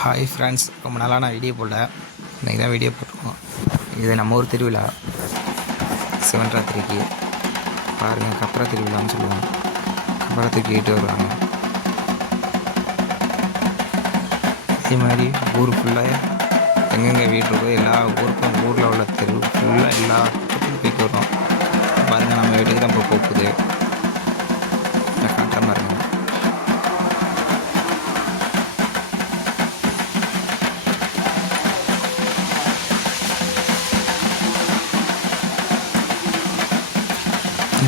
Hi friends, ரொம்ப நாளாக நான் வீடியோ போடல. இன்றைக்கி தான் வீடியோ போட்டிருக்கோம். இது நம்ம ஊர் திருவிழா சிவன்ராத்திரிக்கு பாருங்கள். கப்பரா திருவிழான்னு சொல்லுவோம். கப்பரா தூக்கிட்டு வருவாங்க. அதே மாதிரி ஊர் ஃபுல்லாக எங்கெங்கே வீடு இருக்கோ எல்லா ஊருக்கும் ஊரில் உள்ள தெரு ஃபுல்லாக எல்லா இடத்துக்கும் போய்ட்டு வரும். பாருங்கள், நம்ம வீட்டுக்கு தான் இப்போ போகுது. காட்டுற பாருங்க.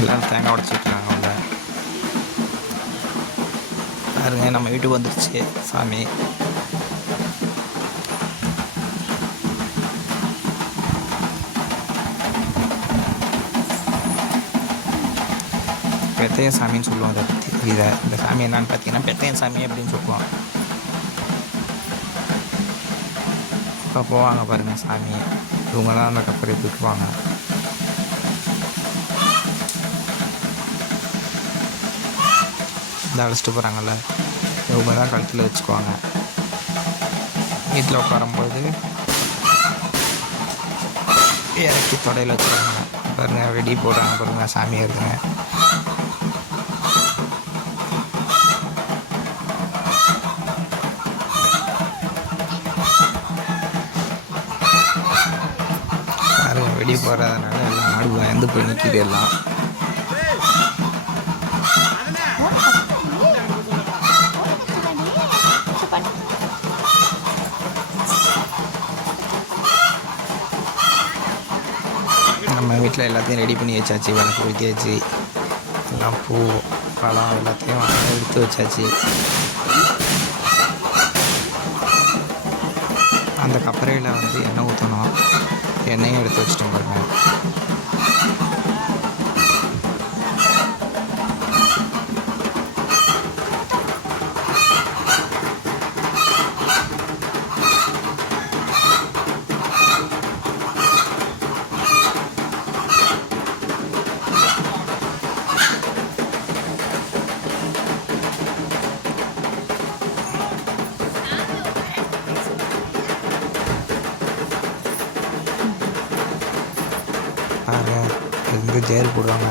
எல்லோரும் தேங்காய் உடச்சிட்ருக்காங்க. உள்ள பாருங்க, நம்ம வீட்டுக்கு வந்துடுச்சு சாமி. பெத்தைய சாமின்னு சொல்லுவோம். அதை பற்றி இந்த சாமி என்னான்னு பார்த்தீங்கன்னா பெத்தைய சாமி அப்படின்னு சொல்லுவோம். இப்போ போவாங்க பாருங்கள் சாமி. இவங்க தான் அந்த கப்பரை தூக்குவாங்க. இந்த அழைச்சிட்டு போகிறாங்கல்ல, இவங்க தான் கழுத்தில் வச்சுக்குவாங்க. வீட்டில் உட்காரும்போது இறக்கி தொடையில் வச்சுருவாங்க. பாருங்க, வெடி போடுறாங்க பாருங்க. சாமியாக இருக்குங்க. பாருங்க, வெடி போடுறதுனால எல்லாம் மாடு பயந்து போய் நிற்கிது. எல்லாம் நம்ம வீட்டில் எல்லாத்தையும் ரெடி பண்ணி வச்சாச்சு. விளக்கு ஊற்றியாச்சு. எல்லாம் பூ பழம் எல்லாத்தையும் எடுத்து வச்சாச்சு. அந்த கப்பரையில் எண்ணெய் ஊற்றணும். எண்ணெயும் எடுத்து வச்சுட்டோம் பாருங்க. இருந்து ஜேர் போடுவாங்க.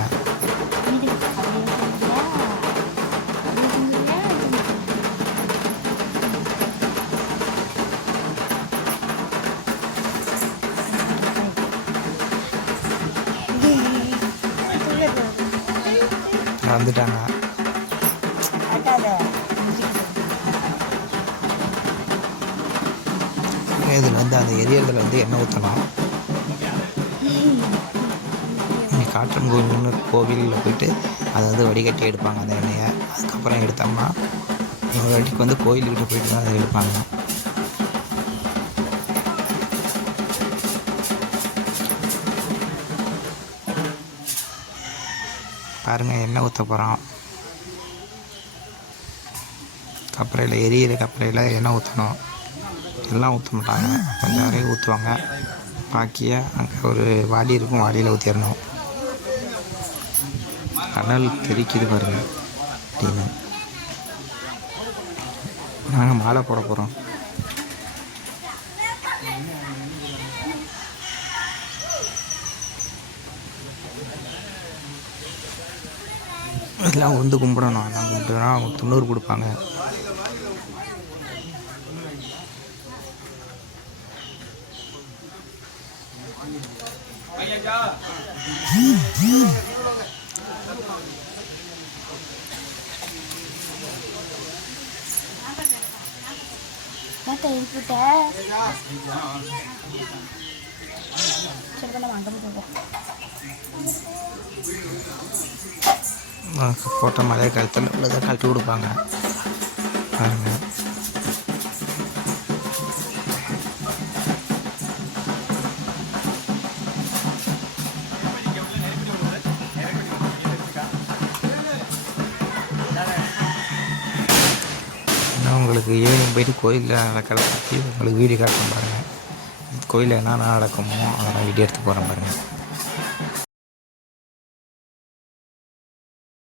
வந்துட்டாங்க. இதில் அந்த எரியறதுல எண்ணெய் ஊற்றணும். காற்றன் கோவில்னு கோவிலில் போய்ட்டு அதை வடிகட்டி எடுப்பாங்க அந்த எண்ணெயை. அதுக்கப்புறம் எடுத்தோம்னா ஒரு வாட்டிக்கு கோயிலுக்கிட்ட போய்ட்டு தான் அதை எடுப்பாங்க. பாருங்கள், எண்ணெய் ஊற்ற போகிறோம். கப்பரையில் எரியிற கப்பரையில் எண்ணெய் ஊற்றணும். எல்லாம் ஊற்ற மாட்டாங்க, கொஞ்சம் வரையும் ஊற்றுவாங்க. பாக்கிய அங்கே ஒரு வாடி இருக்கும், வாடியில் ஊற்றிடணும். கடல் தெரிக்குது பாருங்க அப்படின்னு. நாங்கள் மாலை போட போகிறோம். எல்லாம் கும்பிடணும். நாங்கள் கும்பிட்டுனா அவங்க 90 கொடுப்பாங்க. போட்ட மழையை கழுத்தில் உள்ளதை கழட்டி கொடுப்பாங்க பாருங்க. உங்களுக்கு ஈவினிங் போய்ட்டு கோயிலில் நடக்கிறத பற்றி உங்களுக்கு வீடியோ காட்டணும் பாருங்கள். கோயிலில் என்ன நடக்குமோ அதெல்லாம் வீடியோ எடுத்து போகிறேன் பாருங்கள்.